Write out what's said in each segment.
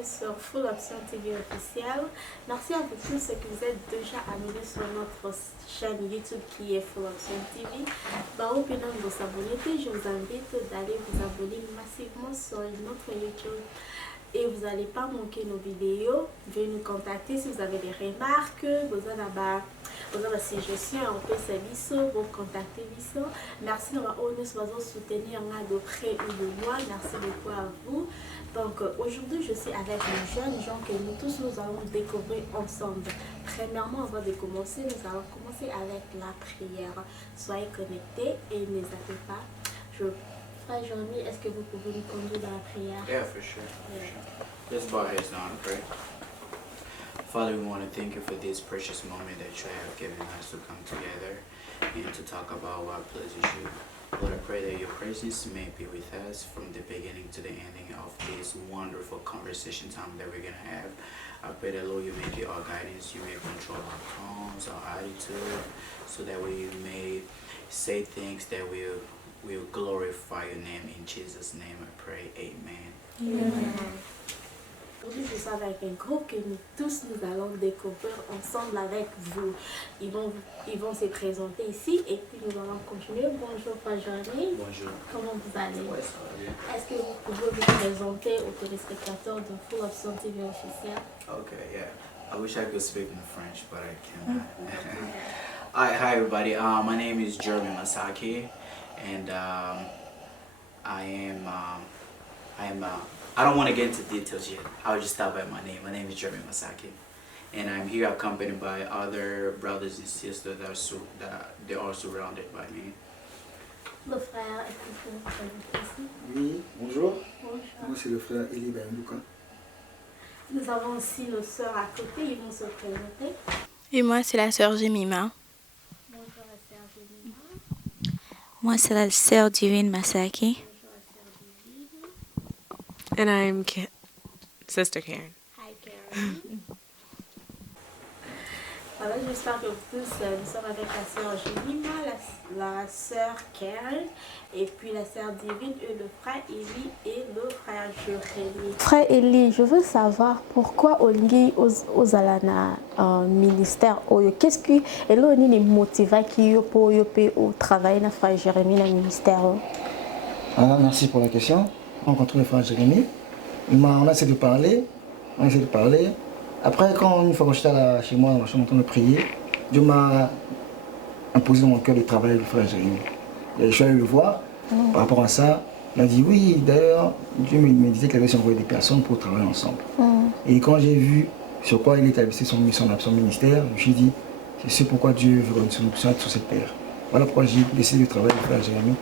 bienvenue sur Full Option TV officiel. Merci à vous tous ceux qui vous êtes déjà amenés sur notre chaîne YouTube qui est Full Option TV. Au pénal de vous abonner, je vous invite d'aller vous abonner massivement sur notre YouTube. Et vous n'allez pas manquer nos vidéos. Veuillez nous contacter si vous avez des remarques, besoin de suggestions, on peut servir, vous contacter. Merci de nous soutenir de près ou de loin. Merci beaucoup à vous. Donc aujourd'hui, je suis avec les jeunes gens que nous tous nous allons découvrir ensemble. Premièrement, avant de commencer, nous allons commencer avec la prière. Soyez connectés et ne zappez pas. Frère Jérémy, est-ce que vous pouvez nous conduire dans la prière? Yeah, for sure. Let's bow our heads down and pray. Father, we want to thank you for this precious moment that you have given us to come together and to talk about what pleases you. Lord, I pray that your presence may be with us from the beginning to the ending of this wonderful conversation time that we're going to have. I pray that, Lord, you may be our guidance, you may control our tones, our attitude, so that we may say things that will glorify your name. In Jesus' name I pray, amen. Amen. Aujourd'hui, je suis avec un groupe que nous tous nous allons découvrir ensemble avec vous. Ils vont se présenter ici et puis nous allons continuer. Bonjour, Frère Jérémy. Bonjour. Comment vous allez? Ouais, ça va bien. Est-ce que vous pouvez vous présenter aux téléspectateurs de Full Option TV officiel? Okay, yeah. I wish I could speak in French, but I cannot. Hi everybody. My name is Jeremy Masaki, and I don't want to get into details yet. I'll just stop at my name. My name is Jeremy Masaki, and I'm here accompanied by other brothers and sisters that they are surrounded by me. Le frère, est-ce que vous pouvez vous présenter ici? Oui, bonjour. Bonjour. Moi, c'est le frère Eli Bayambouka. Nous avons aussi nos sœurs à côté, ils vont se présenter. Et moi, c'est la sœur Jemima. Bonjour, la sœur Jemima. Moi, c'est la sœur Divine Masaki. Bonjour, la sœur Divine. And I'm Sister Karen. Hi, Karen. Voilà, j'espère que vous tous, nous sommes avec la sœur Jemima, la sœur Karen, et puis la sœur Divine, et le frère Eli et le frère Jérémy. Frère Eli, je veux savoir pourquoi Olingi Ozalana ministère Oyo. Qu'est-ce qui est là les motivants qui pour travailler dans frère Jérémy dans le ministère? Merci pour la question. On rencontre le frère Jérémy. On a essayé de parler. Après, une fois que j'étais chez moi, je suis en train de prier, Dieu m'a imposé dans mon cœur de travailler avec le frère Jérémy. Et je suis allé le voir. Par rapport à ça, il a dit oui, d'ailleurs, Dieu me disait qu'il avait envoyé des personnes pour travailler ensemble. Et quand j'ai vu sur quoi il établissait son ministère, je me suis dit, c'est pourquoi Dieu veut une solution sur cette terre. Voilà pourquoi j'ai décidé de travailler avec le frère Jérémy.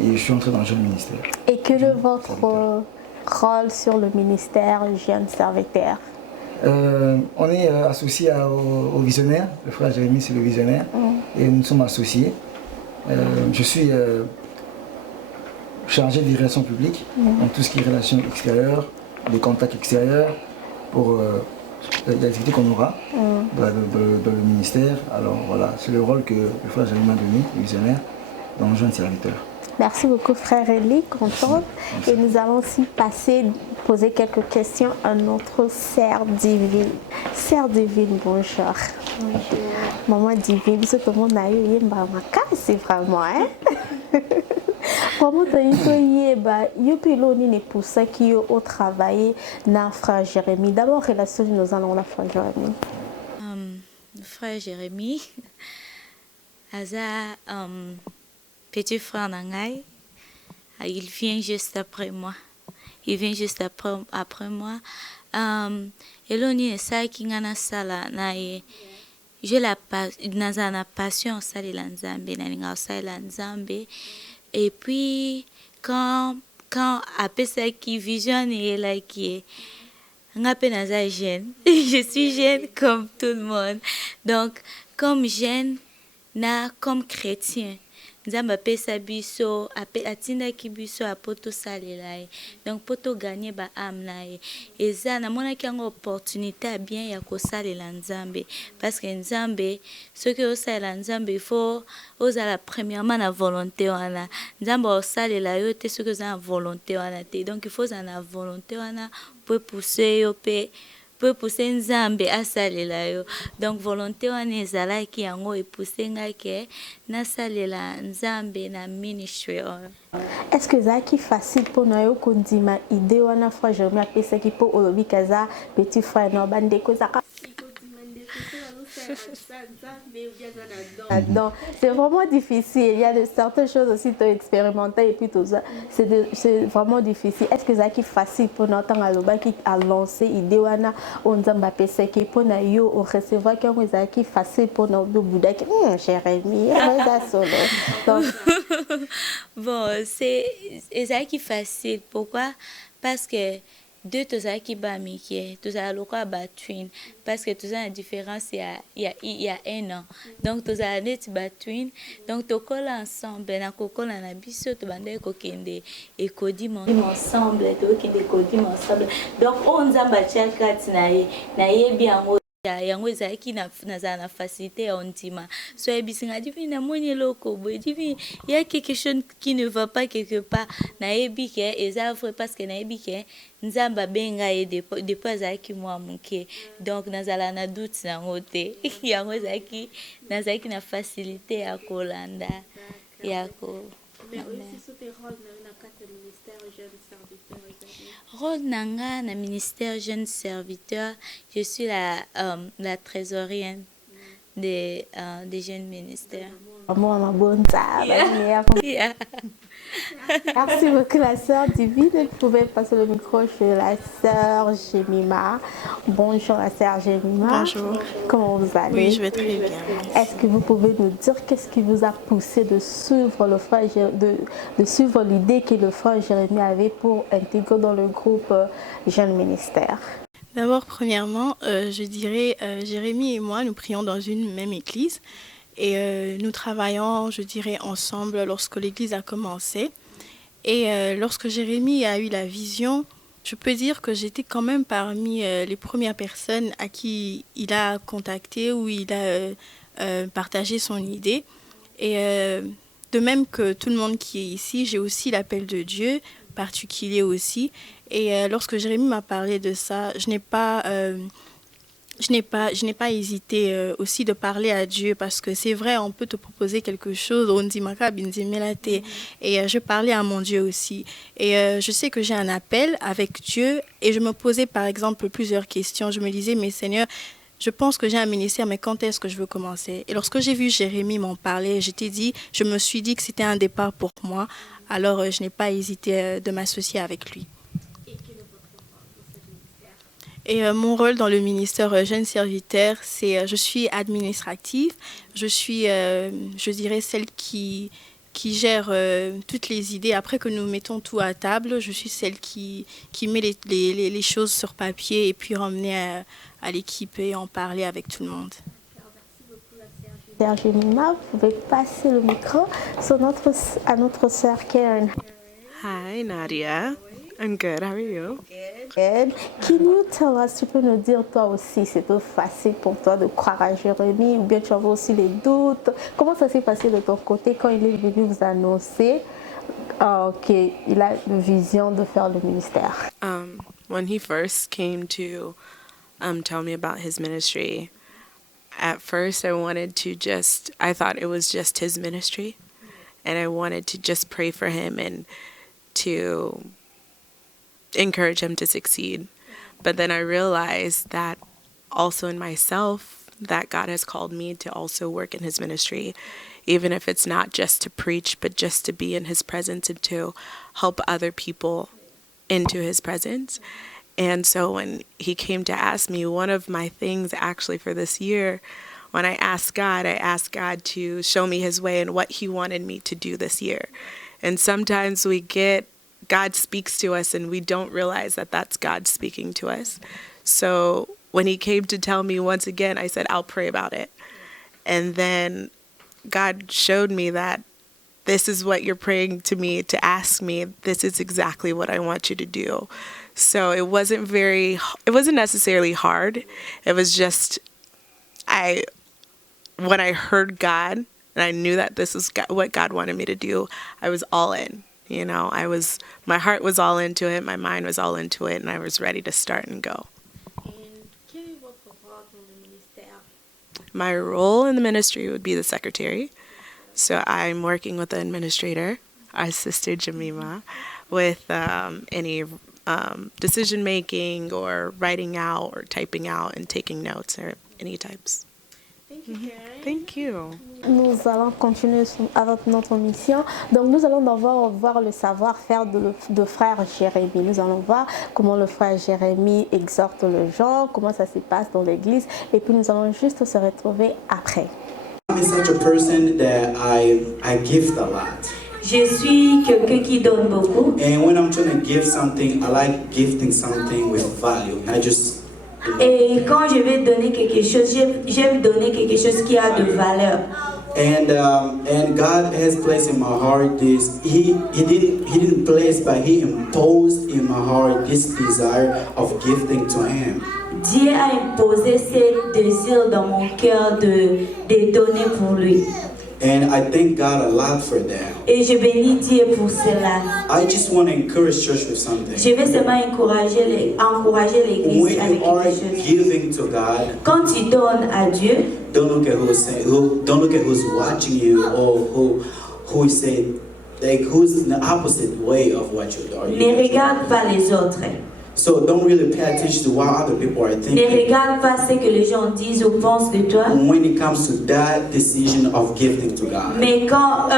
Et je suis entré dans le jeune ministère. Et quel est votre rôle sur le ministère jeune serviteur? On est associé au visionnaire. Le frère Jérémy, c'est le visionnaire. Et nous sommes associés. Je suis chargé des relations publiques, donc tout ce qui est relations extérieures, des contacts extérieurs pour les activités qu'on aura dans le ministère. Alors voilà, c'est le rôle que le frère Jérémy m'a donné, le visionnaire, dans le jeune serviteur. Merci beaucoup, frère Eli, contente. Et nous allons aussi poser quelques questions à notre sœur Divine. Sœur Divine, bonjour. Bonjour. Maman Divine, ce que mon aïe c'est vraiment, hein? Comment tu as pour ça qui ont travaillé dans frère Jérémy? D'abord, relation nous allons la frère Jérémy. Frère Jérémy, petit frère Nangai, il vient juste après moi. Et l'on ça qui ngana sala na je la passion ça les lanzambe na ninga ça lanzambe. Et puis quand après ça qui visionne et là qui est jeune. Je suis jeune comme tout le monde. Donc comme jeune, comme chrétien, nzambe apesa biso atindaki biso apo tosalela ye donc mpo toganye baame na ye eza namonaki yango opportunité ya bien ya kosalela nzambe parce que nzambe soki osalela nzambe ifo ozala premièrement na volonté wana nzambe osalela yo te soki oza na volonté wana te donc ifo ozala na volonté wana po epousse yo mpe po epousse nzambe asalela yo donc volonté wana ezalaki yango epousse ngaki nasalela nzambe na ministry oyo. Est-ce que ezalaki facile mpona yo kondima ide wana frère Jérémie apesaki mpo olobi kaza petit frère na bandeko ezaka donc c'est vraiment difficile. Il y a de certaines choses aussi tu as expérimenté et puis tout ça. C'est vraiment difficile. Est-ce que c'est facile pour notre aloba qui a lancé idée wana onzamba pese qui pour na yo au recevoir quand vous avez facile pour nos bouddha qui Jérémie ça solo. Donc bon, c'est facile. Pourquoi? Parce que deux tozalaki bamike tozala lokola batwin parce que toza na différence il y a un an donc tozala neti batwin donc tokola ensemble na kokola na biso tobandaki kokende ekodima ensemble tokende ekodima ensemble donc oyo nzambe atia kati na ye nayebi yango yango ezalaki nazala na facilité ya ondima so yebisinga divi namoni eloko boye divi ya quelque chose qui ne va pas quelque part nayebi ke eza vrai parce que nayebi ke nzambe abenga ye depuis azalaki mwa moke donc nazala na doute nango te yango nazalaki na facilité ya kolanda yako. Mais aussi sous tes rôles dans le ministère jeune serviteur. Rôle nanga na ministère jeune serviteur, je suis la trésorière des jeunes ministères. Moi ma bonne yeah. Merci beaucoup la sœur Divine. Vous pouvez passer le micro chez la sœur Jemima. Bonjour la sœur Jemima. Bonjour. Comment vous allez? Oui, je vais très bien. Est-ce que vous pouvez nous dire qu'est-ce qui vous a poussé de suivre le frère, de suivre l'idée que le frère Jérémie avait pour intégrer dans le groupe Jeune Ministère? D'abord, premièrement, je dirais, Jérémie et moi, nous prions dans une même église. Et nous travaillons, je dirais, ensemble lorsque l'église a commencé. Et lorsque Jérémie a eu la vision, je peux dire que j'étais quand même parmi les premières personnes à qui il a contacté ou il a partagé son idée. Et de même que tout le monde qui est ici, j'ai aussi l'appel de Dieu, particulier aussi. Et lorsque Jérémie m'a parlé de ça, je n'ai pas hésité aussi de parler à Dieu parce que c'est vrai, on peut te proposer quelque chose, on dit et je parlais à mon Dieu aussi. Et je sais que j'ai un appel avec Dieu et je me posais par exemple plusieurs questions. Je me disais, mais Seigneur, je pense que j'ai un ministère, mais quand est-ce que je veux commencer? Et lorsque j'ai vu Jérémie m'en parler, je me suis dit que c'était un départ pour moi. Alors je n'ai pas hésité de m'associer avec lui. Et mon rôle dans le ministère Jeune Serviteur, c'est je suis administrative. Je suis, je dirais, celle qui gère toutes les idées. Après que nous mettons tout à table, je suis celle qui met les choses sur papier et puis ramener à l'équipe et en parler avec tout le monde. Sœur Jemima, vous pouvez passer le micro à notre sœur Karen. Hi, Nadia. I'm good. How are you? Good. Can you tell us, tu peux nous dire toi aussi, c'était facile pour toi de croire à Jérémie ou bien tu avais aussi les doutes? Comment ça s'est passé de ton côté quand il est venu vous annoncer qu'il a une vision de faire le ministère? When he first came to tell me about his ministry, at first I thought it was just his ministry, and I wanted to just pray for him and to encourage him to succeed. But then I realized that also in myself, that God has called me to also work in his ministry, even if it's not just to preach, but just to be in his presence and to help other people into his presence. And so when he came to ask me, one of my things actually for this year, when I asked God to show me his way and what he wanted me to do this year. And sometimes God speaks to us and we don't realize that that's God speaking to us. So when he came to tell me once again, I said, I'll pray about it. And then God showed me that this is what you're praying to me to ask me. This is exactly what I want you to do. So it wasn't necessarily hard. It was just, when I heard God and I knew that this is what God wanted me to do, I was all in. You know, my heart was all into it, my mind was all into it, and I was ready to start and go. My role in the ministry would be the secretary. So I'm working with the administrator, our sister Jemima, with any decision making or writing out or typing out and taking notes or any types. Thank you. Nous allons continuer avec notre mission. Donc nous allons d'abord voir le savoir-faire de frère Jérémie. Nous allons voir comment le frère Jérémie exhorte les gens, comment ça se passe dans l'église. Et puis nous allons juste se retrouver après. I'm such a person that I gift a lot. Je suis quelqu'un qui donne beaucoup. And when I'm trying to give something, I like gifting something with value. I just Et quand je vais donner quelque chose, j'aime donner quelque chose qui a de valeur. And God has placed in my heart this. He didn't place, but He imposed in my heart this desire of gifting to Him. Dieu a imposé ce désir dans mon cœur de donner pour lui. And I thank God a lot for that. Et je bénis Dieu pour cela. I just want to encourage church with something. Je vais seulement encourager l'église When avec you are quelque chose. giving to God, Quand tu donnes à Dieu, don't look at who's watching you or who is saying, like, who's in the opposite way of what you're doing. ne regarde pas les autres. So don't really pay attention to what other people are Ne thinking. regarde pas ce que les gens disent ou pensent de toi. When it comes to that decision of gifting to God. Mais quand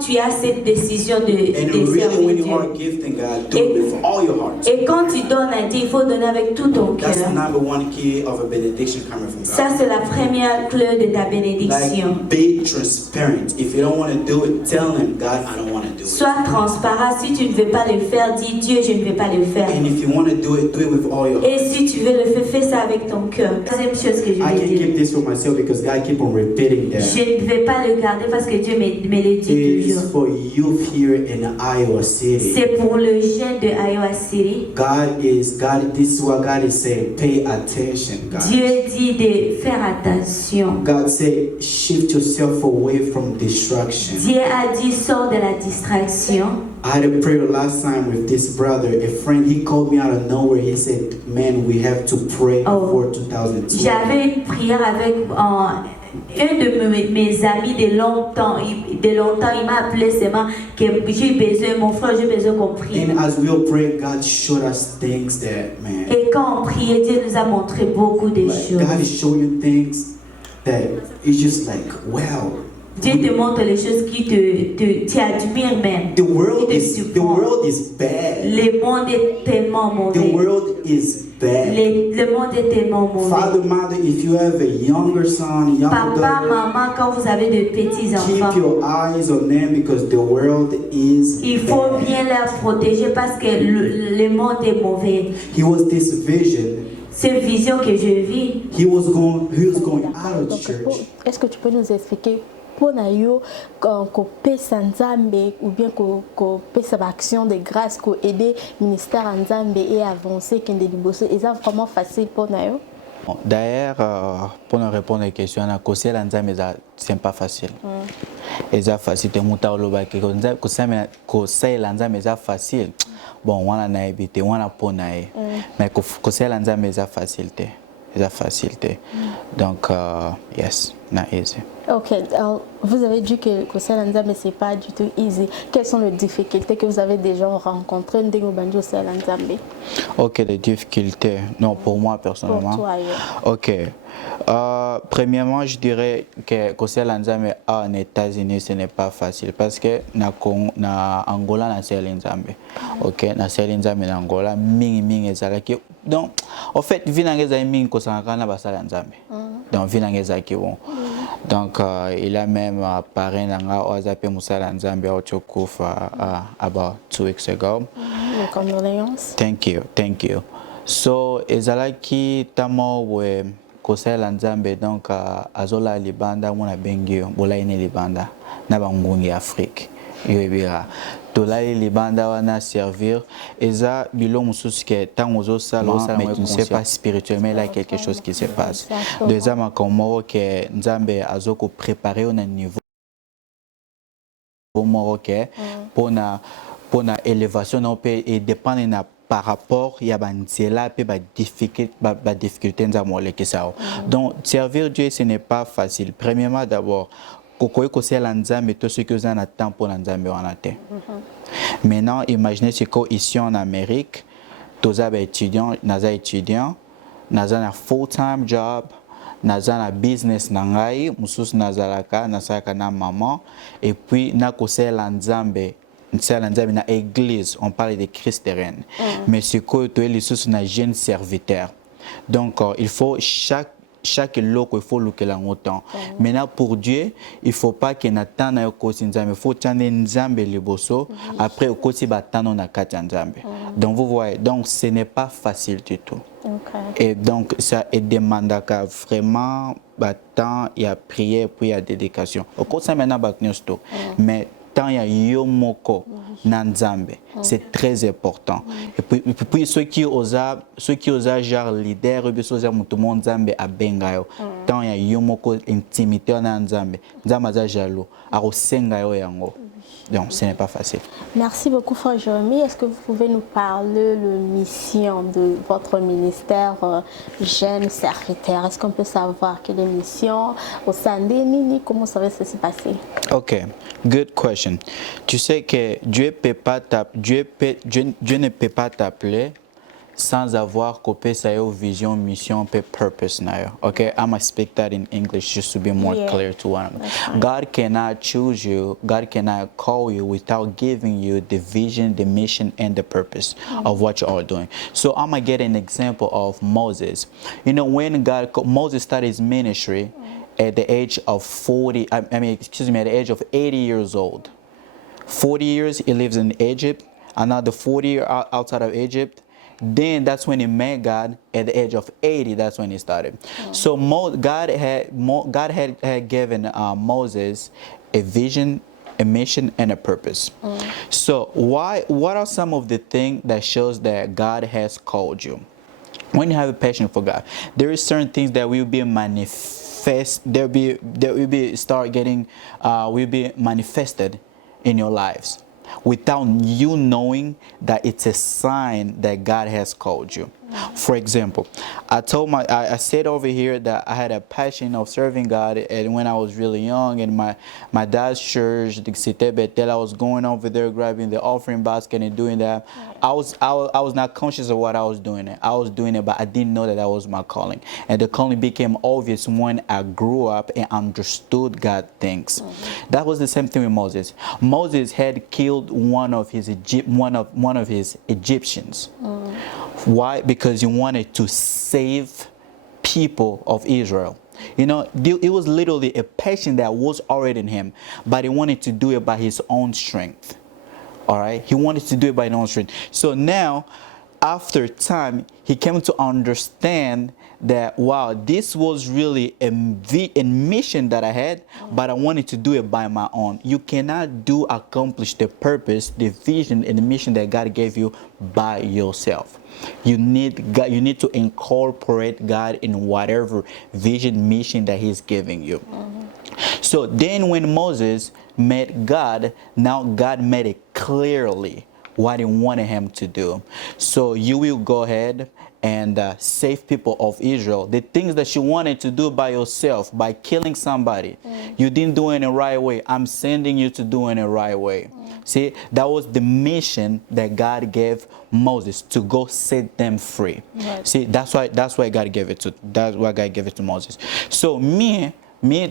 tu as cette décision de And really, servir when you Dieu, are gifting God, do it with all your heart. et quand tu donnes à Dieu, il faut donner avec tout ton cœur. That's the number one key of a benediction coming from Ça, God. c'est la première clé de ta bénédiction. Like, be transparent. If you don't want to do it, tell Him, God, I don't want to do it. Sois transparent. Si tu ne veux pas le faire, dis Dieu, je ne vais pas le faire. And if you want to do it with all your heart. Et si tu veux le faire, fais ça avec ton cœur. Deuxième chose que je I vais can dire. keep this for myself because God keep on repeating that. Je ne vais pas le garder parce que Dieu me le dit It is toujours. for youth here in Iowa City. C'est pour le jeune de Iowa City. This is what God is saying. Pay attention, God. Dieu dit de faire attention. God said, shift yourself away from destruction. Dieu a dit sors de la distraction. I had a prayer last time with this brother, a friend. He called me out of nowhere. He said, man, we have to pray before 2012. J'avais une prière avec un de mes amis de longtemps. Il m'a appelé seulement que j'ai besoin, mon frère, j'ai besoin qu'on prie. And as we all pray, God showed us things that, man, Et quand on priait, Dieu nous a montré beaucoup de like, choses. God is showing you things that it's just like, wow. Dieu te montre les choses qui t'admirent même. The world Qui te is supportent. bad. Le monde est tellement The mauvais. world is bad. Le monde est tellement mauvais. Father, mother, if you have a younger son, younger Papa, daughter, maman, quand vous avez de petits keep enfants, your eyes on them because the world is il faut bad. bien les protéger parce que le monde est mauvais. He was this vision. Cette vision que je vis, He was going out of the Donc, church. est-ce que tu peux nous expliquer pour nous qu'on peut s'enzambe ou bien qu'on peut faire action de grâce qu'on aider le ministère enzambe et avancer qu'il y a des bosses et ça vraiment facile pour nous. D'ailleurs, pour nous répondre à la question, c'est pas facile. C'est facile. C'est facile. Bon, on a habité, on a ponaï. Mais c'est facile. Donc, yes, not easy. Ok, alors, vous avez dit que Koselanza, mais c'est pas du tout easy. Quelles sont les difficultés que vous avez déjà rencontrées dans le banjo Koselanza? Ok, les difficultés. Non, pour moi personnellement. Pour toi, ok. Premièrement, je dirais que Koselanza en États-Unis, ce n'est pas facile parce que na Angola na Selinzambe. Ok, na Selinzambe na Angola, mingi ezalaki. Donc, en fait, vinangeza mingi kosangana basala nzambe. Donc, vinangeza ki bon. Donc, il a même parlé d'anga Oazape Musala Nzambe Ochokufa about 2 weeks ago. Condoléances. Thank you. So, ezalaki tamo we Kosala Nzambe donc azola libanda mona bengio bola ine libanda. na bangungi Afrique yo ebira tolali libanda wana servir eza bilo mususu ke tango zo sala mais tu ne sais pas spirituellement il y a quelque chose qui se passe deux ama comme que nzambe azoko préparer au niveau moko ke pona élévation na pe et dépendre na par rapport ya banzela pe ba difficulté nzamole ke ça donc servir Dieu ce n'est pas facile premièrement d'abord kokoy ko sela nzambe to ce que vous en attend pour nzambe wana te maintenant imaginez ce que ici en Amérique toza ba étudiant naza na full time job naza na business na ngai mususu nazalaka nasalaka na maman et puis na kosela nzambe na église on parle de Christ terrain mais ce que tu es lisusu na jeune serviteur donc il faut chaque loco il faut le que l'autant maintenant pour Dieu il faut pas que Nathan na yokosi nzambe faut tande nzambe liboso après yokosi batano na kati nzambe donc vous voyez donc ce n'est pas facile du tout et donc ça demande vraiment temps il y a prière puis il y a dédication au ça maintenant baknesto mais tant il y a yomoko nanzambe c'est très important et puis ceux qui osent genre leader ou bien ceux qui tout monde nzambe abengayo tant il y a yomoko intimité nanzambe nzambe za jalo akosenga yo yango donc ce n'est pas facile. Merci beaucoup Frère Jérémie. Est-ce que vous pouvez nous parler de la mission de votre ministère jeune serviteur? Est-ce qu'on peut savoir quelle est la mission au sein de Nini? Comment ça va se passer? Ok, good question. Tu sais que Dieu ne peut pas t'appeler sans avoir copé sa vision, mission, purpose. Okay, I'm gonna speak that in English just to be more clear to one. God cannot choose you, God cannot call you without giving you the vision, the mission, and the purpose of what you are doing. So I'm gonna get an example of Moses. You know, when Moses started his ministry at the age of at the age of 80 years old. 40 years he lives in Egypt, another 40 years outside of Egypt. Then that's when he met God at the age of 80. That's when he started. So God had given Moses a vision, a mission, and a purpose. So what are some of the things that shows that God has called you? When you have a passion for God, there is certain things that will be manifest. Will be manifested in your lives without you knowing that it's a sign that God has called you. For example, I said over here that I had a passion of serving God, and when I was really young, and my dad's church, the Cité Bethel, I was going over there grabbing the offering basket and doing that. I was not conscious of what I was doing. I was doing it, but I didn't know that was my calling. And the calling became obvious when I grew up and understood God things. That was the same thing with Moses. Moses had killed one of his Egyptians. Why? Because he wanted to save people of Israel. You know, it was literally a passion that was already in him, but he wanted to do it by his own strength. All right? He wanted to do it by his own strength. So now, after time, he came to understand that, wow, this was really a mission that I had, but I wanted to do it by my own. You cannot accomplish the purpose, the vision, and the mission that God gave you by yourself. You need God, you need to incorporate God in whatever vision, mission that He's giving you. So then when Moses met God, now God made it clearly what He wanted him to do. So you will go ahead and save people of Israel. The things that you wanted to do by yourself, by killing somebody, you didn't do it in the right way. I'm sending you to do it in the right way. See, that was the mission that God gave Moses, to go set them free. Right. See, that's why God gave it to Moses. So me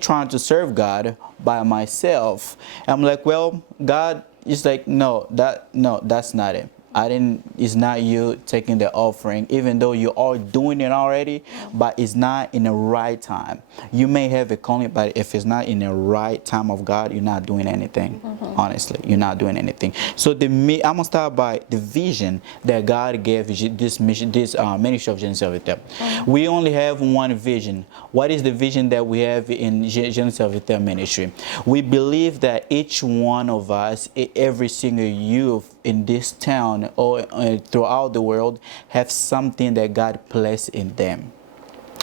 trying to serve God by myself, I'm like, well, God is like, no, that's not it. It's not you taking the offering, even though you are doing it already, but it's not in the right time. You may have a calling, but if it's not in the right time of God, you're not doing anything. Honestly, you're not doing anything. So I'm gonna start by the vision that God gave this mission, this ministry of Jeune Serviteur. We only have one vision. What is the vision that we have in Jeune Serviteur ministry? We believe that each one of us, every single youth in this town or throughout the world, have something that God placed in them.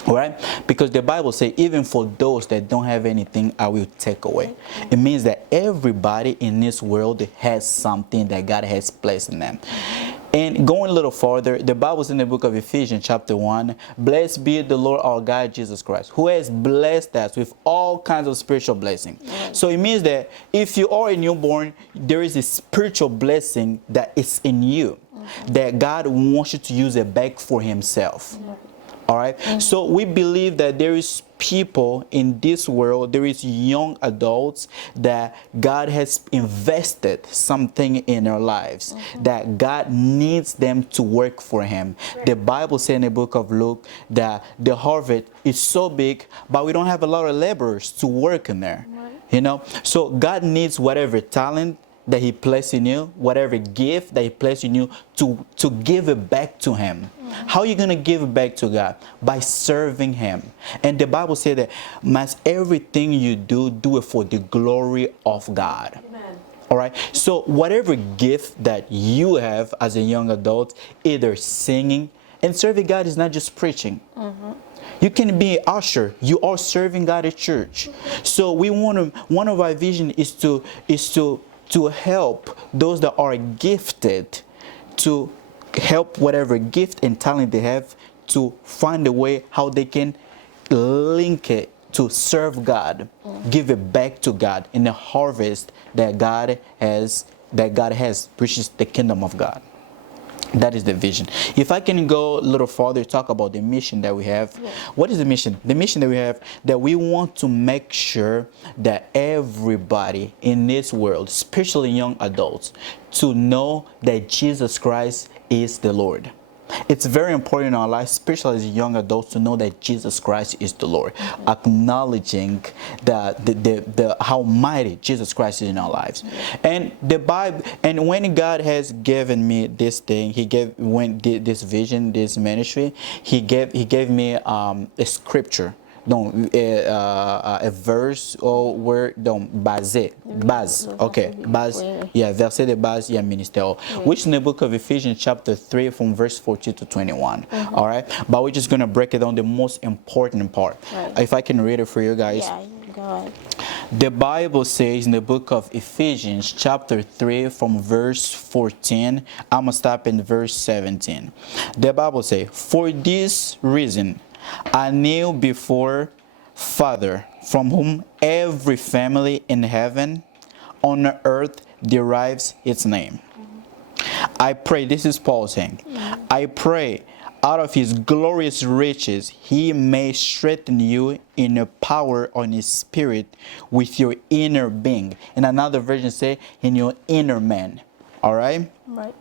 All right? Because the Bible says, even for those that don't have anything, I will take away. It means that everybody in this world has something that God has placed in them. And going a little further, the Bible is in the book of Ephesians chapter 1. Blessed be the Lord our God, Jesus Christ, who has blessed us with all kinds of spiritual blessing. So it means that if you are a newborn, there is a spiritual blessing that is in you, that God wants you to use it back for himself. All right. So we believe that there is people in this world, there is young adults that God has invested something in their lives, that God needs them to work for him. The Bible says in the book of Luke that the harvest is so big, but we don't have a lot of laborers to work in there. You know, so God needs whatever talent that he placed in you, whatever gift that he placed in you, to give it back to him. How are you going to give it back to God? By serving him. And the Bible says that must everything you do, do it for the glory of God. Amen. All right. So whatever gift that you have as a young adult, either singing, and serving God is not just preaching. You can be an usher. You are serving God at church. So we want to, one of our vision is to help those that are gifted, to help whatever gift and talent they have, to find a way how they can link it to serve God, give it back to God in the harvest that God has, which is the kingdom of God. That is the vision. If I can go a little further, talk about the mission that we have. What is the mission? The mission that we have, that we want to make sure that everybody in this world, especially young adults, to know that Jesus Christ is the Lord. It's very important in our life, especially as young adults, to know that Jesus Christ is the Lord, acknowledging the how mighty Jesus Christ is in our lives. And the Bible, and when God has given me this thing, this vision, this ministry, He gave me a scripture. Donc, a verse or word, donc, base, okay, base, yeah, verset de base, yeah, ministère, which in the book of Ephesians chapter 3 from verse 14 to 21, all right? But we're just going to break it down, the most important part. If I can read it for you guys. Yeah, go ahead. The Bible says in the book of Ephesians chapter 3 from verse 14, I'm going to stop in verse 17. The Bible says, for this reason, I kneel before Father, from whom every family in heaven, on earth derives its name. I pray, this is Paul saying, I pray out of his glorious riches, he may strengthen you in the power on his spirit with your inner being. And another version say, in your inner man. All right? Right.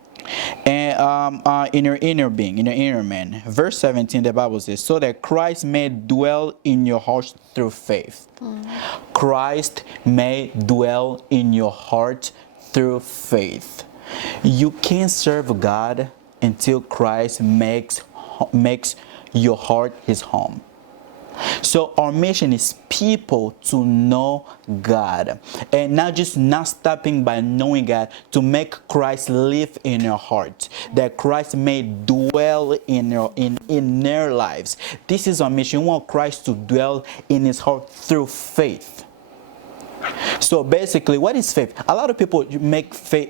And in your inner being, in your inner man. Verse 17, the Bible says, so that Christ may dwell in your hearts through faith. Christ may dwell in your heart through faith. You can't serve God until Christ makes your heart his home. So our mission is people to know God, and not stopping by knowing God, to make Christ live in your heart, that Christ may dwell in their lives. This is our mission. We want Christ to dwell in his heart through faith. So basically, what is faith? A lot of people make faith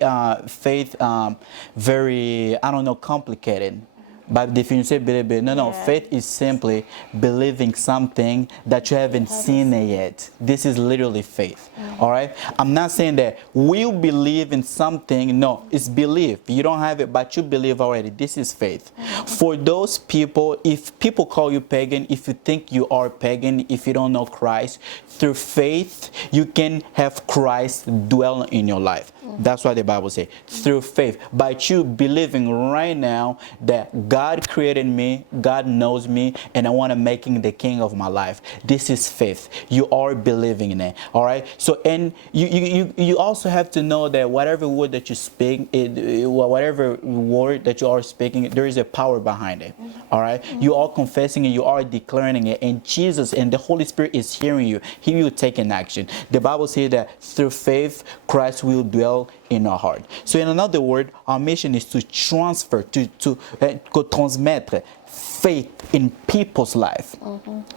very, complicated. By definition, faith is simply believing something that you haven't seen yet. This is literally faith. All right? I'm not saying that we believe in something. No, it's belief. You don't have it, but you believe already. This is faith. For those people, if people call you pagan, if you think you are pagan, if you don't know Christ, through faith, you can have Christ dwell in your life. That's what the Bible says. Through faith. By you believing right now that God created me, God knows me, and I want to make him the king of my life. This is faith. You are believing in it. All right. So, and you also have to know that whatever word that you speak, whatever word that you are speaking, there is a power behind it. All right. You are confessing it, you are declaring it, and Jesus and the Holy Spirit is hearing you. He will take an action. The Bible says that through faith, Christ will dwell in our heart. So in another word, our mission is to transfer, to transmettre faith in people's life.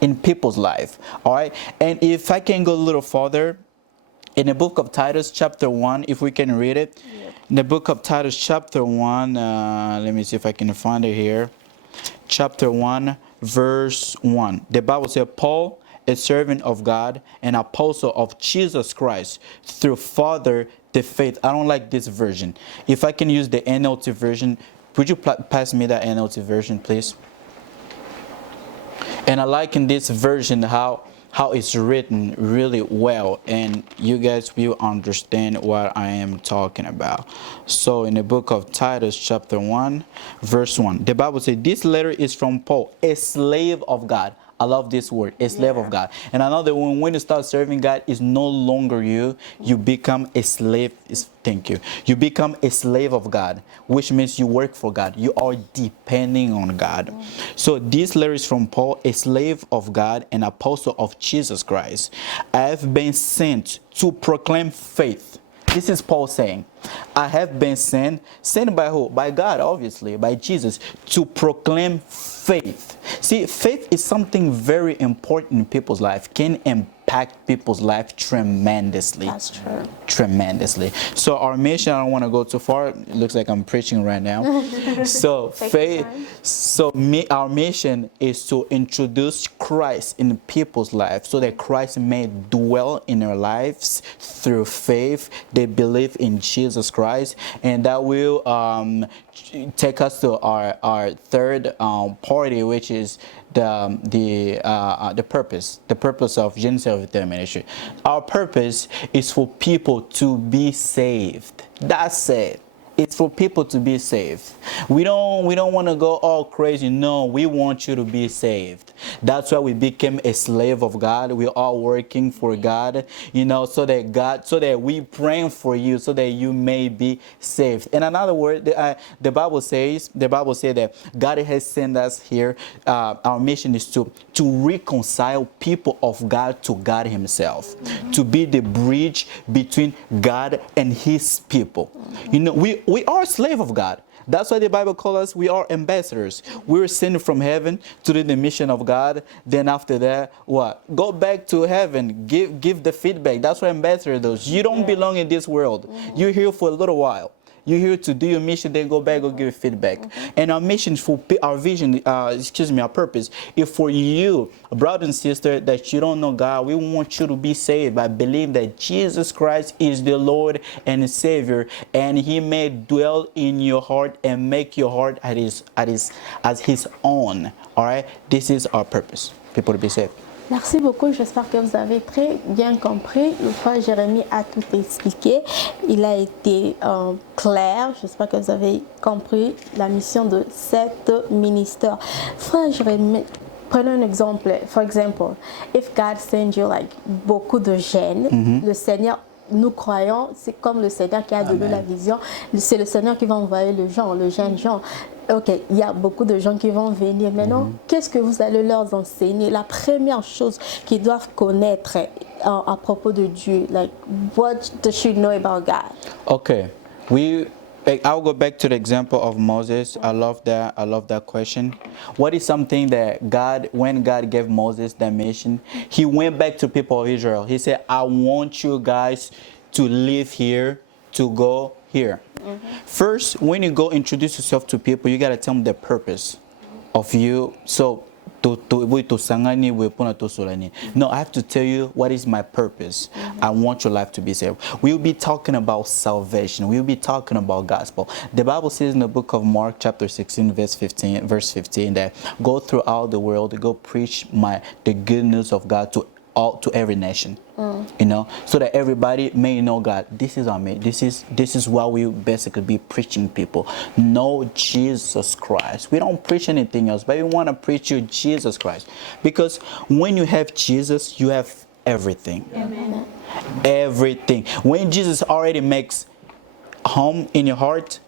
In people's life. All right. And if I can go a little further, in the book of Titus chapter 1, if we can read it. In the book of Titus chapter 1, let me see if I can find it here. Chapter 1, verse 1. The Bible says, Paul, a servant of God, an apostle of Jesus Christ, through Father the faith. I don't like this version. If I can use the NLT version, would you pass me that NLT version, please? And I like in this version how it's written really well, and you guys will understand what I am talking about. So in the book of Titus chapter 1, verse 1, the Bible says, this letter is from Paul, a slave of God. I love this word, a slave of God. And another one, when you start serving God, is no longer you. You become a slave. Thank you. You become a slave of God, which means you work for God. You are depending on God. So this letter is from Paul, a slave of God, an apostle of Jesus Christ. I have been sent to proclaim faith. This is Paul saying, I have been sent by who? By God, obviously, by Jesus, to proclaim faith. See, faith is something very important in people's life, can impact people's life tremendously. That's true. Tremendously. So our mission, I don't want to go too far. It looks like I'm preaching right now. So faith. So our mission is to introduce Christ in people's lives so that Christ may dwell in their lives through faith. They believe in Jesus Christ, and that will take us to our third party, which is the purpose of Genesis Ministry. Our purpose is for people to be saved. That's it. It's for people to be saved. We don't want to go all crazy. No, we want you to be saved. That's why we became a slave of God. We're all working for God, so that we praying for you, so that you may be saved. In another word, the Bible says that God has sent us here. Our mission is to reconcile people of God to God Himself, to be the bridge between God and His people. We are a slave of God. That's why the Bible calls us, we are ambassadors. We're sent from heaven to do the mission of God. Then after that, what? Go back to heaven. Give the feedback. That's what ambassador does. You don't belong in this world. You're here for a little while. You're here to do your mission, then go back, go give feedback. And our mission, our purpose is for you, brother and sister, that you don't know God. We want you to be saved by believing that Jesus Christ is the Lord and Savior, and He may dwell in your heart and make your heart as His own. All right, this is our purpose. People to be saved. Merci beaucoup, j'espère que vous avez très bien compris. Le frère Jérémie a tout expliqué, il a été clair, j'espère que vous avez compris la mission de cet ministère. Frère Jérémie, prenons un exemple, for example, if God sends you like beaucoup de jeunes, le Seigneur, nous croyons, c'est comme le Seigneur qui a donné la vision, c'est le Seigneur qui va envoyer le jeune Jean. Ok, il y a beaucoup de gens qui vont venir. Maintenant, qu'est-ce que vous allez leur enseigner? La première chose qu'ils doivent connaître à propos de Dieu, like what does she know about God? Okay, I'll go back to the example of Moses. I love that question. What is something that when God gave Moses that mission, He went back to people of Israel. He said, I want you guys to live here, to go here. First, when you go introduce yourself to people, you got to tell them the purpose of you. So, no, I have to tell you what is my purpose. I want your life to be saved. We'll be talking about salvation. We'll be talking about gospel. The Bible says in the book of Mark chapter 16 verse 15 that go throughout the world, go preach the good news of God to every nation. You know, so that everybody may know God. This is our main. This is what we basically be preaching people. Know Jesus Christ. We don't preach anything else, but we want to preach you Jesus Christ, because when you have Jesus, you have everything. Amen. Everything. When Jesus already makes home in your heart,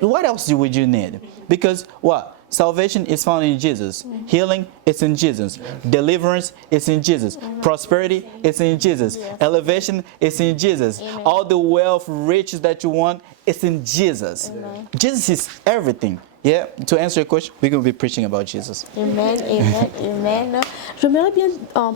what else would you need? Because what? Salvation is found in Jesus. Healing is in Jesus. Deliverance is in Jesus. Prosperity is in Jesus. Elevation is in Jesus. All the wealth, riches that you want is in Jesus. Jesus is everything. Yeah, to answer your question, we're going to be preaching about Jesus. Amen, amen, amen. J'aimerais bien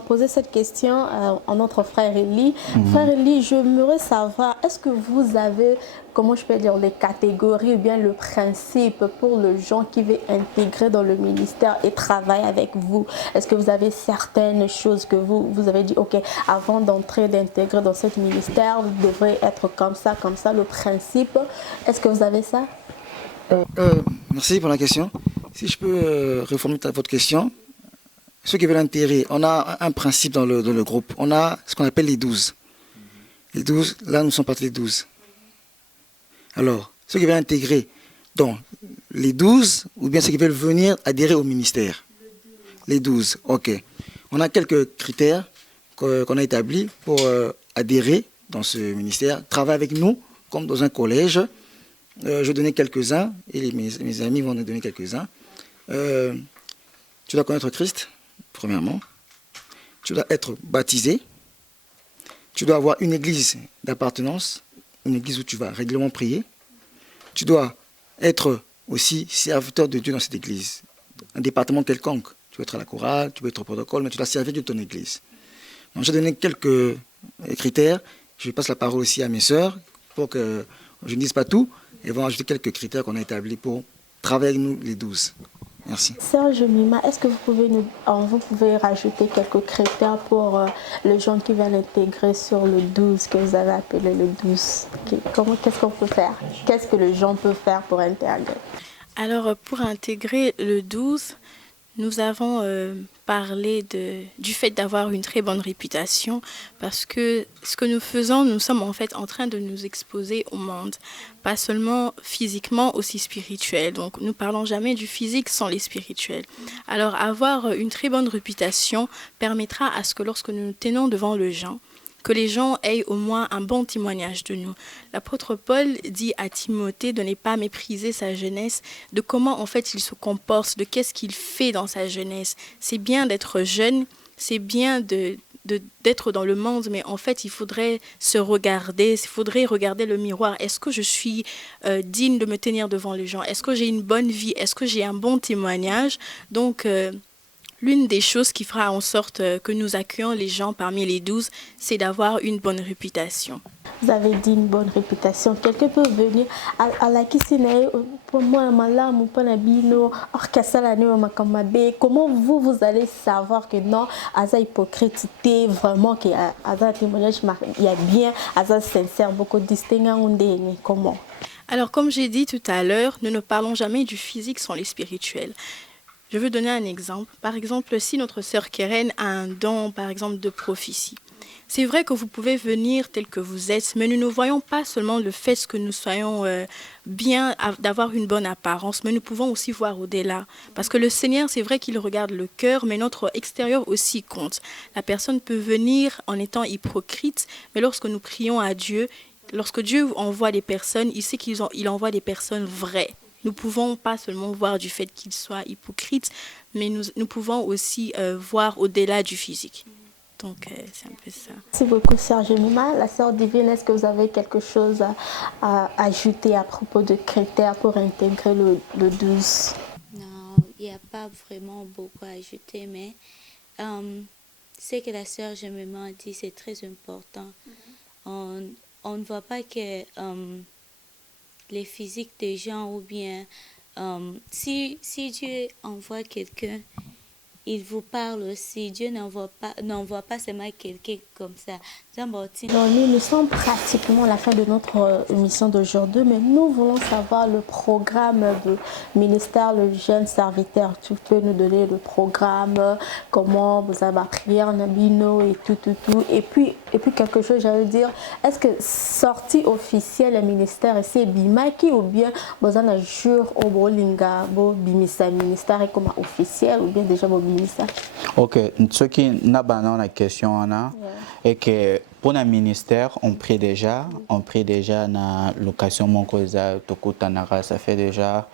poser cette question à notre frère Eli. Frère Eli, j'aimerais savoir, est-ce que vous avez, comment je peux dire, les catégories ou bien le principe pour les gens qui veulent intégrer dans le ministère et travailler avec vous? Est-ce que vous avez certaines choses que vous avez dit, ok, avant d'intégrer dans ce ministère, vous devrez être comme ça, le principe? Est-ce que vous avez ça? Merci pour la question. Si je peux reformuler votre question, ceux qui veulent intégrer, on a un principe dans le groupe. On a ce qu'on appelle les 12. Les 12, là nous sommes partis les 12. Alors, ceux qui veulent intégrer dans les 12, ou bien ceux qui veulent venir adhérer au ministère. Les 12, ok. On a quelques critères qu'on a établis pour adhérer dans ce ministère, travailler avec nous comme dans un collège. Je vais donner quelques-uns, et mes amis vont nous donner quelques-uns. Tu dois connaître Christ, premièrement. Tu dois être baptisé. Tu dois avoir une église d'appartenance, une église où tu vas régulièrement prier. Tu dois être aussi serviteur de Dieu dans cette église. Un département quelconque. Tu peux être à la chorale, tu peux être au protocole, mais tu dois servir Dieu de ton église. Donc, je vais donner quelques critères. Je passe la parole aussi à mes sœurs pour que je ne dise pas tout. Et vont ajouter quelques critères qu'on a établis pour travailler avec nous les 12. Merci. Sœur Jemima, est-ce que vous pouvez rajouter quelques critères pour les gens qui veulent intégrer sur le 12 que vous avez appelé le 12? Qu'est-ce qu'on peut faire? Qu'est-ce que les gens peuvent faire pour intégrer? Alors, pour intégrer le 12, nous avons parlé du fait d'avoir une très bonne réputation, parce que ce que nous faisons, nous sommes en fait en train de nous exposer au monde, pas seulement physiquement, aussi spirituel. Donc nous parlons jamais du physique sans les spirituels. Alors avoir une très bonne réputation permettra à ce que lorsque nous nous tenons devant les gens, que les gens aient au moins un bon témoignage de nous. L'apôtre Paul dit à Timothée de ne pas mépriser sa jeunesse, de comment en fait il se comporte, de qu'est-ce qu'il fait dans sa jeunesse. C'est bien d'être jeune, c'est bien d'être dans le monde, mais en fait il faudrait se regarder, il faudrait regarder le miroir. Est-ce que je suis digne de me tenir devant les gens? Est-ce que j'ai une bonne vie? Est-ce que j'ai un bon témoignage? Donc l'une des choses qui fera en sorte que nous accueillons les gens parmi les 12, c'est d'avoir une bonne réputation. Vous avez dit une bonne réputation. Quelqu'un peut venir à la Kisine, pour moi, comment vous allez savoir que non, à sa hypocrité, vraiment, que à sa témoignage, il y a bien, à sa sincère, beaucoup distinguant, comment? Alors, comme j'ai dit tout à l'heure, nous ne parlons jamais du physique sans les spirituels. Je veux donner un exemple. Par exemple, si notre sœur Keren a un don, par exemple, de prophétie, c'est vrai que vous pouvez venir tel que vous êtes, mais nous ne voyons pas seulement le fait que nous soyons bien, d'avoir une bonne apparence, mais nous pouvons aussi voir au-delà. Parce que le Seigneur, c'est vrai qu'il regarde le cœur, mais notre extérieur aussi compte. La personne peut venir en étant hypocrite, mais lorsque nous prions à Dieu, lorsque Dieu envoie des personnes, il sait qu'il envoie des personnes vraies. Nous ne pouvons pas seulement voir du fait qu'il soit hypocrite, mais nous pouvons aussi voir au-delà du physique. Donc, c'est un peu ça. Merci beaucoup, Sœur Jemima. La Sœur Divine, est-ce que vous avez quelque chose à ajouter à propos de critères pour intégrer le 12? Non, il n'y a pas vraiment beaucoup à ajouter, mais ce que la Sœur Jemima a dit, c'est très important. On ne voit pas que les physiques des gens, ou bien si Dieu envoie quelqu'un, il vous parle aussi. Dieu n'envoie pas seulement quelqu'un comme ça. Nous sommes pratiquement à la fin de notre émission d'aujourd'hui, mais nous voulons savoir le programme du ministère, le jeune serviteur. Tu peux nous donner le programme, comment vous avez prié en Nabino et tout. Et puis quelque chose, j'allais dire, est-ce que sortie officielle du ministère, c'est Bimaki ou bien vous avez un jour au Bolinga, au Bimisa ministère comme officiel ou bien déjà au Bimisa? Ok, ce qui n'a pas la question est que pour le ministère, on prie déjà na location mon Tokutanara, ça fait déjà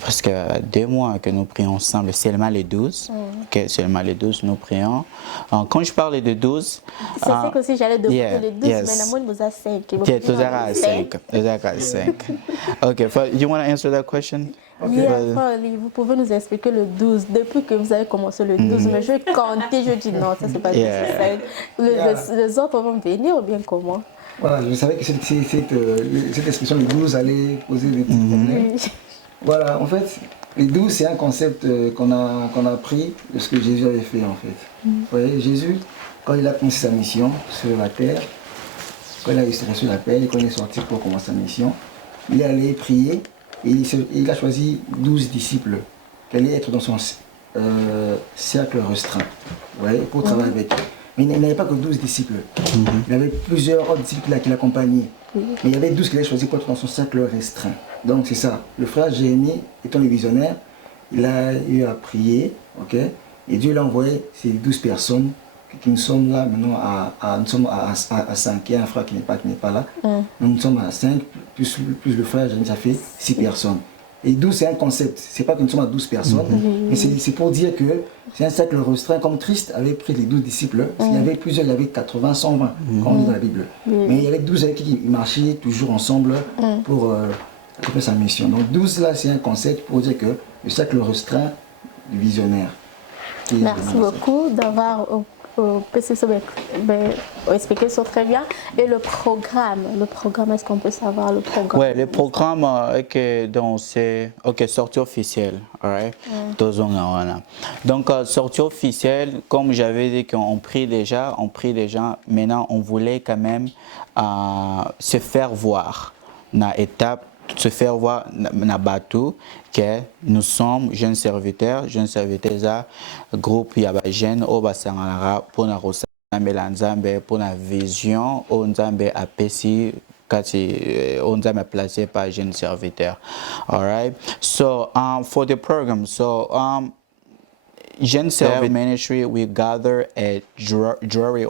presque 2 mois que nous prions ensemble, seulement les 12. Okay, seulement les 12, nous prions. Quand je parle de 12, c'est ça que si j'allais demander les 12, yes. mais nous avons 5. Yeah, those are 5. Okay, you want to answer that question? Okay. Vous pouvez nous expliquer le 12, depuis que vous avez commencé le 12, mais je vais compter, je dis non, ça c'est pas 12. Les autres vont venir ou bien comment? Voilà, je savais que cette expression de 12 allait poser des petits problèmes. Voilà, en fait, les 12 c'est un concept qu'on a pris de ce que Jésus avait fait en fait. Vous voyez, Jésus, quand il a commencé sa mission sur la terre, quand il a été sur la terre et quand il est sorti pour commencer sa mission, il est allé prier. Et il a choisi 12 disciples qui allaient être dans son cercle restreint, ouais, pour travailler avec eux. Mais il n'avait pas que 12 disciples. Il y avait plusieurs autres disciples là qui l'accompagnaient. Mais il y avait 12 qu'il a choisi pour être dans son cercle restreint. Donc c'est ça. Le frère Jérémie, étant le visionnaire, il a eu à prier, ok, et Dieu l'a envoyé ces 12 personnes qui nous sommes là maintenant nous sommes à 5. Il y a un frère qui n'est pas là. Nous sommes à 5, plus le frère, ça fait 6 personnes. Et 12 c'est un concept, c'est pas que nous sommes à 12 personnes, mais c'est pour dire que c'est un cercle restreint, comme Christ avait pris les 12 disciples, il y avait plusieurs, il y avait 80, 120, comme on dit dans la Bible. Mais il y avait 12 avec qui ils marchaient toujours ensemble pour accomplir sa mission. Donc 12 là c'est un concept pour dire que le cercle restreint du visionnaire. Merci beaucoup d'avoir expliqué ça très bien. Et le programme, est-ce qu'on peut savoir le programme? Oui, le programme c'est sortie officielle, alright? Donc sortie officielle, comme j'avais dit qu'on prie déjà, maintenant on voulait quand même se faire voir dans l'étape, se faire voir na batu que nous sommes jeunes serviteurs groupe ya ba jeunes au basangara pour na rosambela nzambe pour na vision au nzambe apesi kati on nzambe placé par jeunes serviteurs. All right, so for the program, Jeune Service Ministry, we gather at Drury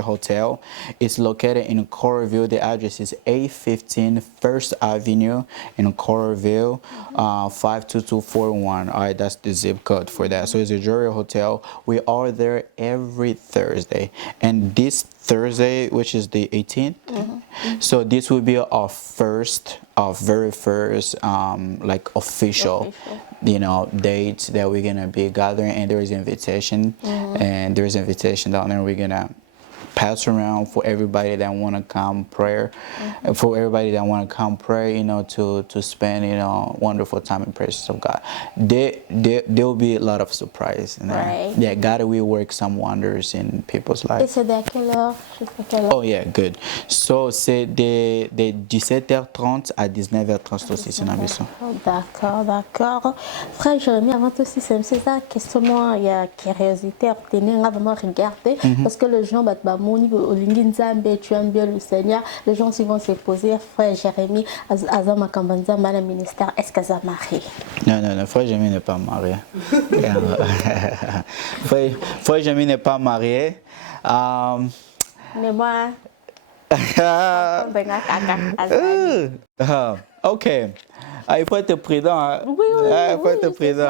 Hotel. It's located in Coralville. The address is 815 First Avenue in Coralville, 52241. All right, that's the zip code for that. So it's a Drury Hotel. We are there every Thursday. And this Thursday, which is the 18th, so this will be our very first like official dates that we're gonna be gathering, and there is invitation and there's invitation down there. We're gonna pass around for everybody that want to come prayer, to spend wonderful time in presence of God. There will be a lot of surprise in there. Right. Yeah, God will work some wonders in people's lives. Et c'est à quelle heure? Oh yeah, good. So c'est de 17h30 à 19h30 aussi, c'est une ambition. D'accord. Frère Jérémie, avant tout, si c'est ça, question, il y a curiosité à obtenir, on va vraiment regarder, parce que les gens, tu aimes bien le Seigneur, les gens vont se poser, frère Jérémie, Azama Kambanza, le ministère, est-ce que ça marié? Non, frère Jérémie n'est pas marié. Frère Jérémie n'est pas marié. Mais moi, ok. Il faut être prudent. Oui, il faut être prudent.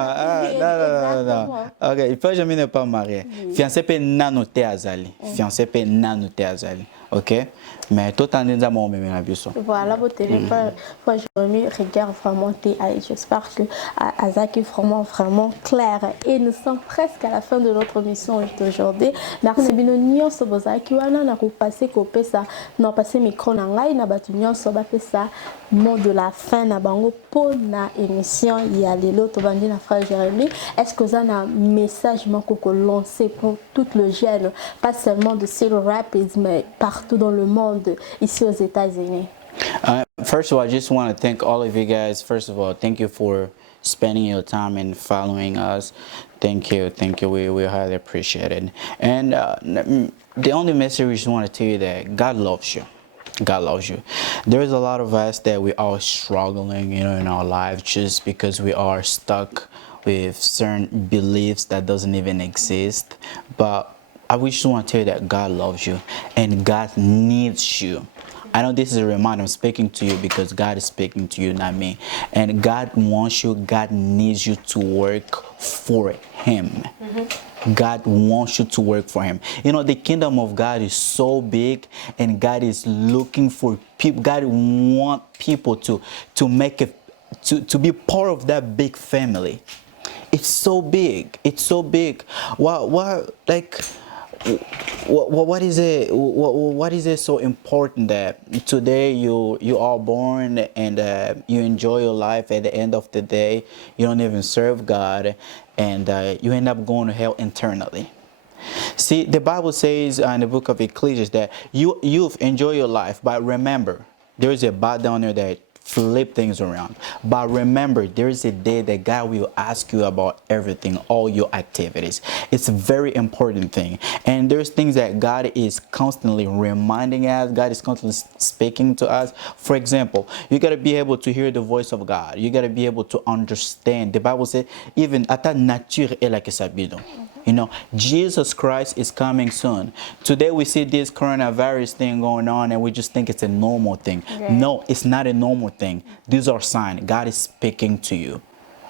Non. Ok, il faut jamais ne pas marier. Fiancé peut nanoter azali. ok mais tout en disant mon bébé na biso. Voilà, votre téléphone, Jérémie, regarde vraiment TI. J'espère que Azak est vraiment clair. Et nous sommes presque à la fin de notre mission d'aujourd'hui. Merci bien, Sobozaki, wana na passer copé ça, non passer micro na ngai na batunyon soba ça, mot de la fin na bango pour na émission il y a les lots bandi na frère Jérémie. Est-ce que vous avez un message manko lancé pour tout le jeune, pas seulement de Cedar Rapids, mais partout dans le monde, ici aux États-Unis? First of all, I just want to thank all of you guys. First of all, thank you for spending your time and following us. Thank you. We highly appreciate it. And the only message we just want to tell you that God loves you. God loves you. There's a lot of us that we are struggling, in our lives just because we are stuck with certain beliefs that doesn't even exist. But I just want to tell you that God loves you and God needs you. I know this is a reminder. I'm speaking to you because God is speaking to you, not me. And God wants you. God needs you to work for Him. God wants you to work for Him. The kingdom of God is so big, and God is looking for people. God wants people to make it, to be part of that big family. It's so big. It's so big. What is it? What is it so important that today you are born and you enjoy your life? At the end of the day, you don't even serve God, and you end up going to hell internally. See, the Bible says in the book of Ecclesiastes that you've enjoyed your life, but remember, there is a bar down there that flip things around. But remember, there is a day that God will ask you about everything, all your activities. It's a very important thing. And there's things that God is constantly reminding us. God is constantly speaking to us. For example, you got to be able to hear the voice of God. You got to be able to understand. The Bible says, even ata nature est la que sabido. Jesus Christ is coming soon. Today we see this coronavirus thing going on and we just think it's a normal thing. Yeah. No, it's not a normal thing. These are signs. God is speaking to you.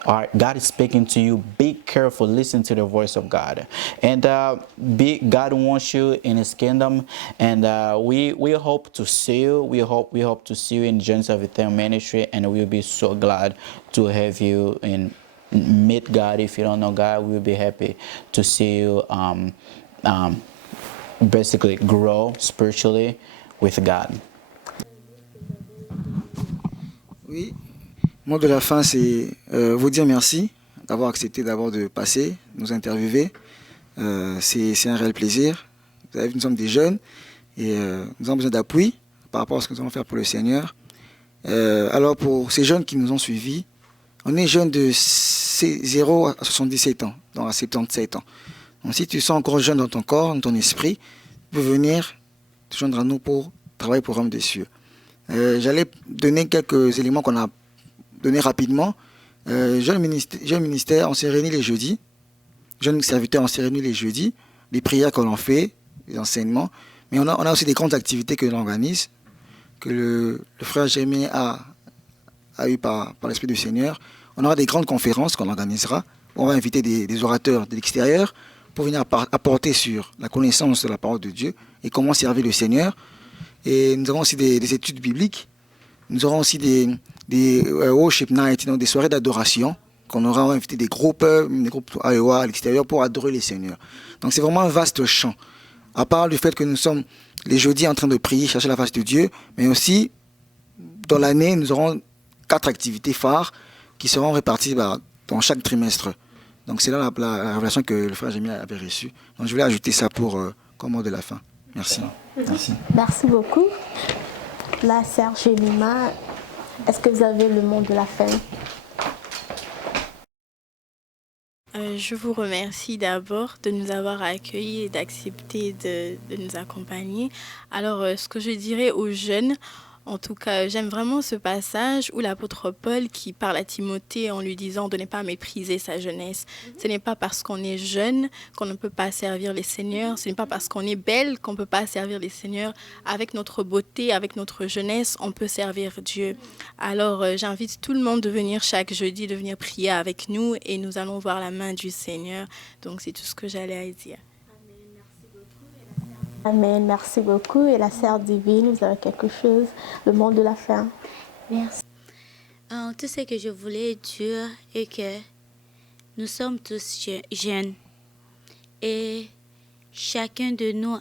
All right, God is speaking to you. Be careful. Listen to the voice of God. And God wants you in His kingdom. And we hope to see you. We hope to see you in Journeys of Eternal Ministry. And we'll be so glad to have you in meet God. If you don't know God, we'll be happy to see you basically grow spiritually with God. Oui, le mot de la fin, c'est vous dire merci d'avoir accepté d'abord de passer, nous interviewer. C'est un réel plaisir. Vous savez, nous sommes des jeunes et nous avons besoin d'appui par rapport à ce que nous allons faire pour le Seigneur. Alors pour ces jeunes qui nous ont suivis, on est jeunes de 0 à 77 ans, donc à 77 ans. Donc si tu sens encore jeune dans ton corps, dans ton esprit, tu peux venir te joindre à nous pour travailler pour Homme des cieux. J'allais donner quelques éléments qu'on a donnés rapidement. Jeune ministère, on s'est réunis les jeudis. Jeunes serviteurs, on s'est réunis les jeudis. Les prières que l'on fait, les enseignements. Mais on a aussi des grandes activités que l'on organise, que le frère Jérémie a eu par l'Esprit du Seigneur. On aura des grandes conférences qu'on organisera. On va inviter des orateurs de l'extérieur pour venir apporter sur la connaissance de la parole de Dieu et comment servir le Seigneur. Et nous aurons aussi des études bibliques. Nous aurons aussi des worship nights, donc des soirées d'adoration qu'on aura. On va inviter des groupes à l'extérieur pour adorer les Seigneurs. Donc c'est vraiment un vaste champ. À part le fait que nous sommes les jeudis en train de prier, chercher la face de Dieu, mais aussi dans l'année, nous aurons 4 activités phares qui seront réparties dans chaque trimestre. Donc c'est là la révélation que le frère Jérémie avait reçue. Donc je voulais ajouter ça comme mot de la fin. Merci. Merci beaucoup. La sœur Jemima, est-ce que vous avez le mot de la fin? Je vous remercie d'abord de nous avoir accueillis et d'accepter de nous accompagner. Alors, ce que je dirais aux jeunes, en tout cas, j'aime vraiment ce passage où l'apôtre Paul qui parle à Timothée en lui disant de ne pas mépriser sa jeunesse. Ce n'est pas parce qu'on est jeune qu'on ne peut pas servir les seigneurs. Ce n'est pas parce qu'on est belle qu'on ne peut pas servir les seigneurs. Avec notre beauté, avec notre jeunesse, on peut servir Dieu. Alors, j'invite tout le monde de venir chaque jeudi, de venir prier avec nous et nous allons voir la main du Seigneur. Donc, c'est tout ce que j'allais à dire. Amen. Merci beaucoup. Et la sœur divine, vous avez quelque chose, le mot de la fin. Merci. Tout ce que je voulais dire est que nous sommes tous jeunes et chacun de nous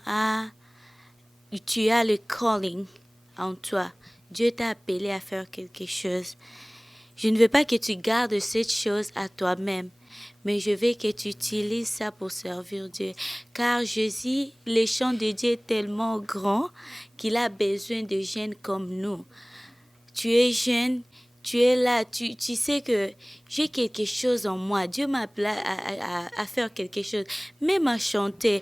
tu as le calling en toi. Dieu t'a appelé à faire quelque chose. Je ne veux pas que tu gardes cette chose à toi-même, mais je veux que tu utilises ça pour servir Dieu. Car Jésus, le champ de Dieu est tellement grand qu'il a besoin de jeunes comme nous. Tu es jeune, tu es là, tu sais que j'ai quelque chose en moi. Dieu m'a appelé à faire quelque chose, même à chanter.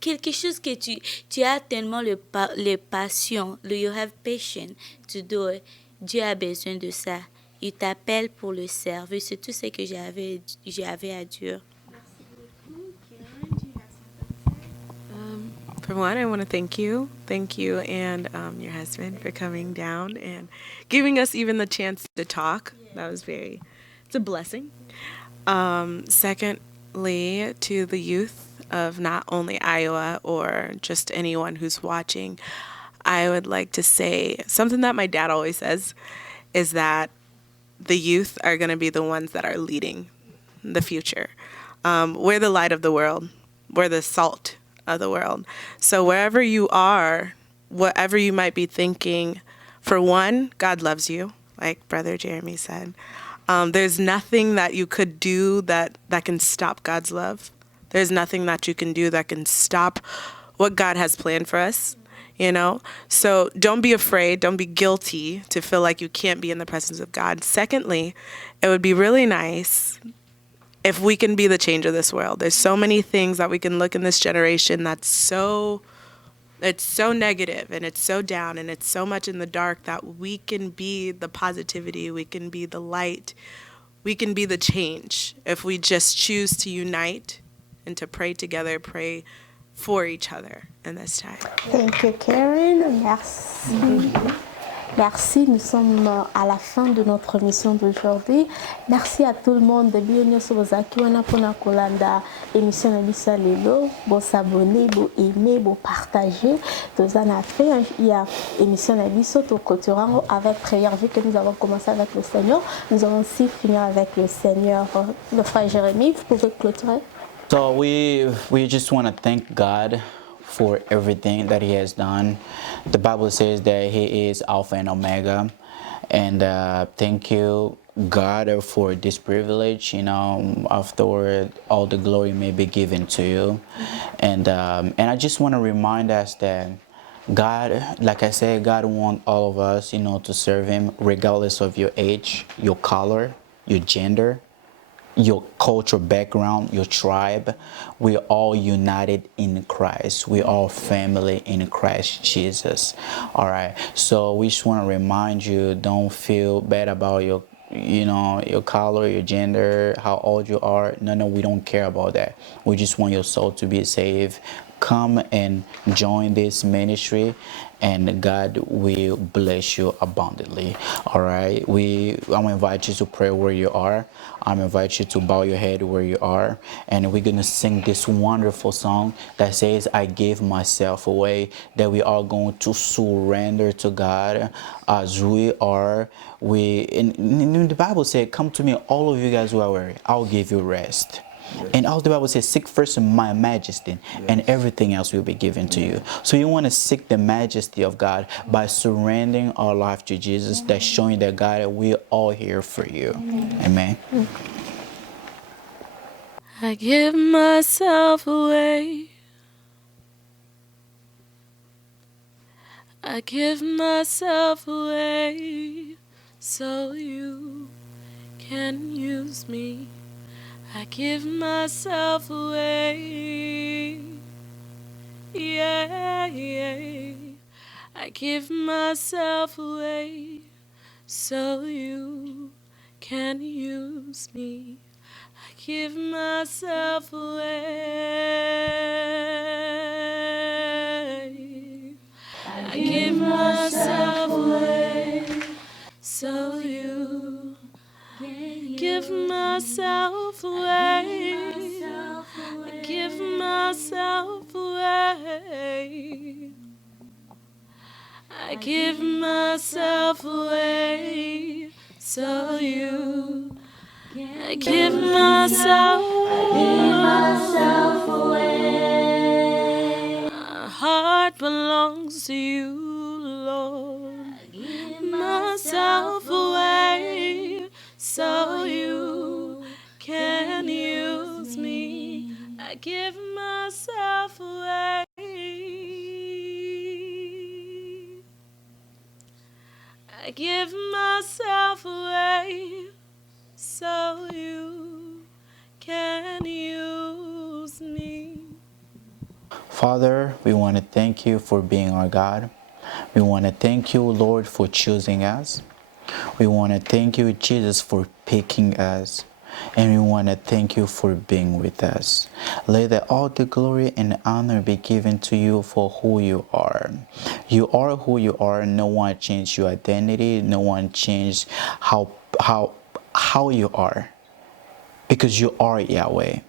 Quelque chose que tu as tellement le passion, you have patience to do it. Dieu a besoin de ça. Il t'appelle pour le servir. C'est tout ce que j'avais à dire. For one, I want to thank you. Thank you and your husband for coming down and giving us even the chance to talk. That was it's a blessing. Secondly, to the youth of not only Iowa or just anyone who's watching, I would like to say something that my dad always says is that the youth are going to be the ones that are leading the future. We're the light of the world. We're the salt of the world. So wherever you are, whatever you might be thinking, for one, God loves you, like Brother Jeremy said. There's nothing that you could do that can stop God's love. There's nothing that you can do that can stop what God has planned for us, you know? So don't be afraid, don't be guilty to feel like you can't be in the presence of God. Secondly, it would be really nice if we can be the change of this world. There's so many things that we can look in this generation that's so negative and it's so down and it's so much in the dark that we can be the positivity, we can be the light, we can be the change if we just choose to unite and to pray together, pray for each other in this time. Thank you, Karen. Merci. Merci, nous sommes à la fin de notre mission d'aujourd'hui. Merci à tout le monde de bienvenue sur vos acquis. On a pour la colanda émission de Lisa Lelo. Bon s'abonner, bon aimer, bon partager. Tout ça a fait. Il y a émission de Lisa tout clôturant avec prière. Vu que nous avons commencé avec le Seigneur, nous allons aussi finir avec le Seigneur. Le frère Jérémy, vous pouvez clôturer. So we just want to thank God for everything that He has done. The Bible says that He is Alpha and Omega, and thank you, God, for this privilege. You know, afterward, all the glory may be given to you, and I just want to remind us that God, like I said, God wants all of us, you know, to serve Him regardless of your age, your color, your gender, your cultural background, your tribe. We're all united in Christ. We're all family in Christ Jesus. All right. So we just want to remind you, don't feel bad about your color, your gender, how old you are. No, we don't care about that. We just want your soul to be saved. Come and join this ministry, and God will bless you abundantly. All right. I'm invite you to pray where you are. I'm invite you to bow your head where you are, and we're gonna sing this wonderful song that says, "I give myself away." That we are going to surrender to God as we are. In the Bible says, "Come to me, all of you guys who are weary. I'll give you rest." Yes. And also the Bible says, "Seek first my majesty, yes, and everything else will be given to you." So you want to seek the majesty of God by surrendering our life to Jesus. That's showing that God, we're all here for you. Amen. I give myself away. I give myself away so you can use me. I give myself away, yeah, yeah. I give myself away so you can use me. I give myself away. I give myself away so you give myself away. I give give myself away so you. I give myself away. My heart belongs to you, Lord. I give myself away so you can use me. I give myself away. I give myself away so you can use me. Father, we want to thank you for being our God. We want to thank you, Lord, for choosing us. We want to thank you, Jesus, for picking us. And we want to thank you for being with us. Let all the glory and honor be given to you for who you are. You are who you are. No one changed your identity. No one changed how you are. Because you are Yahweh.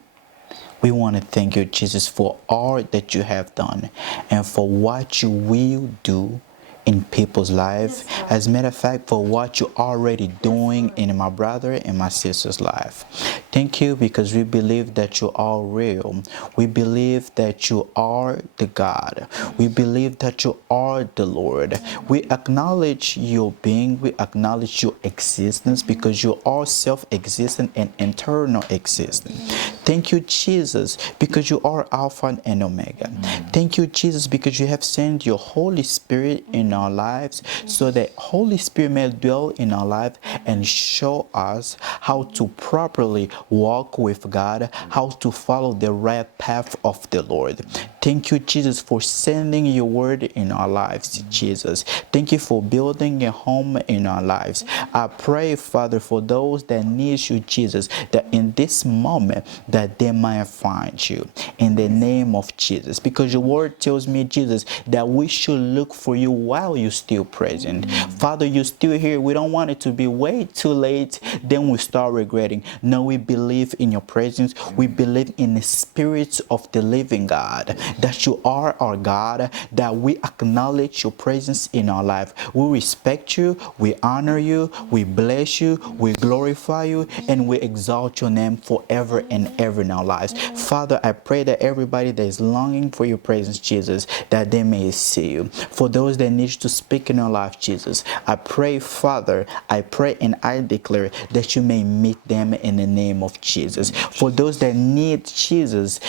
We want to thank you, Jesus, for all that you have done and for what you will do in people's life. As a matter of fact, for what you're already doing in my brother and my sister's life. Thank you because we believe that you are real. We believe that you are the God. We believe that you are the Lord. We acknowledge your being. We acknowledge your existence because you are self-existent and internal existent. Thank you, Jesus, because you are Alpha and Omega. Thank you, Jesus, because you have sent your Holy Spirit in our lives so that Holy Spirit may dwell in our life and show us how to properly walk with God, how to follow the right path of the Lord. Thank you, Jesus, for sending your word in our lives, Jesus. Thank you for building a home in our lives. I pray, Father, for those that need you, Jesus, that in this moment that they might find you in the name of Jesus. Because your word tells me, Jesus, that we should look for you while you're still present. Father, you're still here. We don't want it to be way too late. Then we start regretting. No, we believe in your presence. We believe in the spirits of the living God, that you are our God, that we acknowledge your presence in our life. We respect you. We honor you. We bless you. We glorify you. And we exalt your name forever and ever in our lives. Father, I pray that everybody that is longing for your presence, Jesus, that they may see you. For those that need to speak in our life, Jesus, I pray, Father, I pray and I declare that you may meet them in the name of Jesus. For those that need Jesus,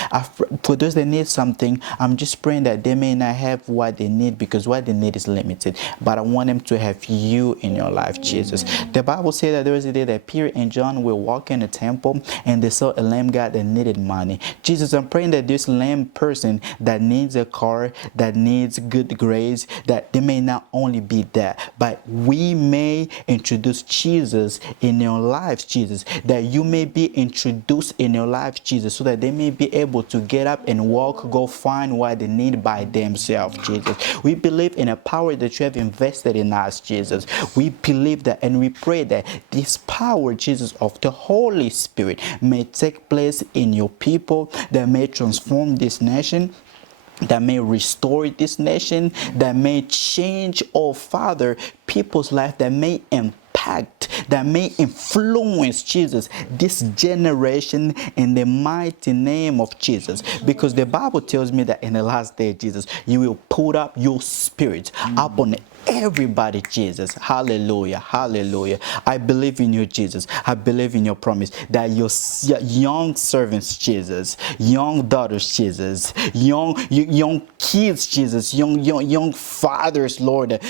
for those that need something, I'm just praying that they may not have what they need because what they need is limited. But I want them to have you in your life, Jesus. The Bible says that there was a day that Peter and John were walking in the temple and they saw a lame guy that needed money. Jesus, I'm praying that this lame person that needs a car, that needs good grades, that they may not only be that, but we may introduce Jesus in your lives, Jesus, that you may be introduced in your life, Jesus, so that they may be able to get up and walk, go find what they need by themselves, Jesus. We believe in a power that you have invested in us, Jesus. We believe that and we pray that this power, Jesus, of the Holy Spirit may take place in your people, that may transform this nation, that may restore this nation, that may change, oh Father, people's life, that may impact, that may influence, Jesus, this generation in the mighty name of Jesus. Because the Bible tells me that in the last day, Jesus, you will put up your spirit upon everybody, Jesus. Hallelujah. Hallelujah. I believe in you, Jesus. I believe in your promise that your young servants, Jesus, young daughters, Jesus, young kids, Jesus, young fathers, Lord,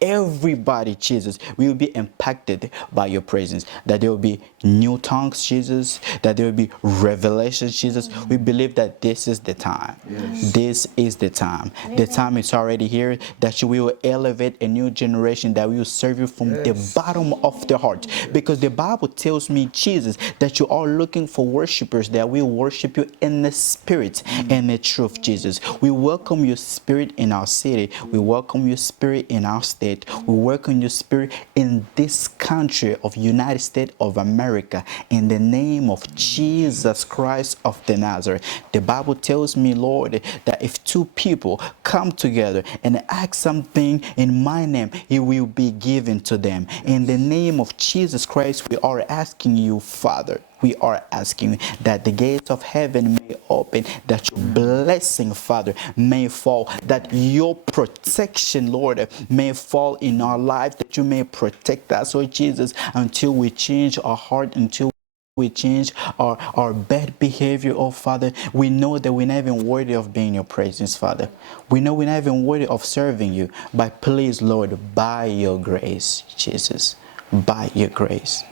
everybody, Jesus, will be impacted by your presence. That there will be new tongues, Jesus, that there will be revelations, Jesus. We believe that this is the time. Yes. This is the time. Amen. The time is already here that you will elevate a new generation that will serve you from the bottom of the heart. Because the Bible tells me, Jesus, that you are looking for worshipers that will worship you in the spirit and the truth, Jesus. We welcome your spirit in our city. We welcome your spirit in our state. We welcome your spirit in this this country of United States of America in the name of Jesus Christ of the Nazareth. The Bible tells me, Lord, that if two people come together and ask something in my name, it will be given to them. In the name of Jesus Christ, we are asking you, Father, we are asking that the gates of heaven may open, that your blessing, Father, may fall, that your protection, Lord, may fall in our lives, that you may protect us, oh Jesus, until we change our heart, until we change our bad behavior, oh Father. We know that we're not even worthy of being in your presence, Father. We know we're not even worthy of serving you. But please, Lord, by your grace, Jesus, by your grace,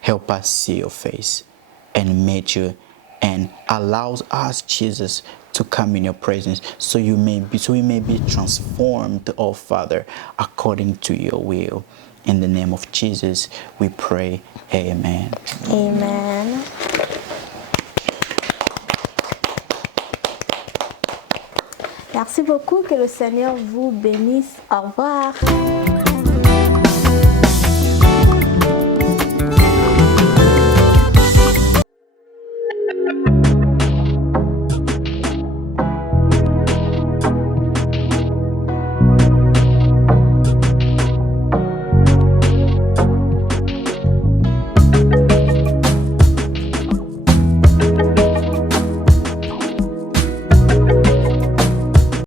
help us see your face and meet you, and allows us, Jesus, to come in your presence, so we may be transformed, oh Father, according to your will. In the name of Jesus, we pray. Amen. Amen. Merci beaucoup, que le Seigneur vous bénisse. Au revoir.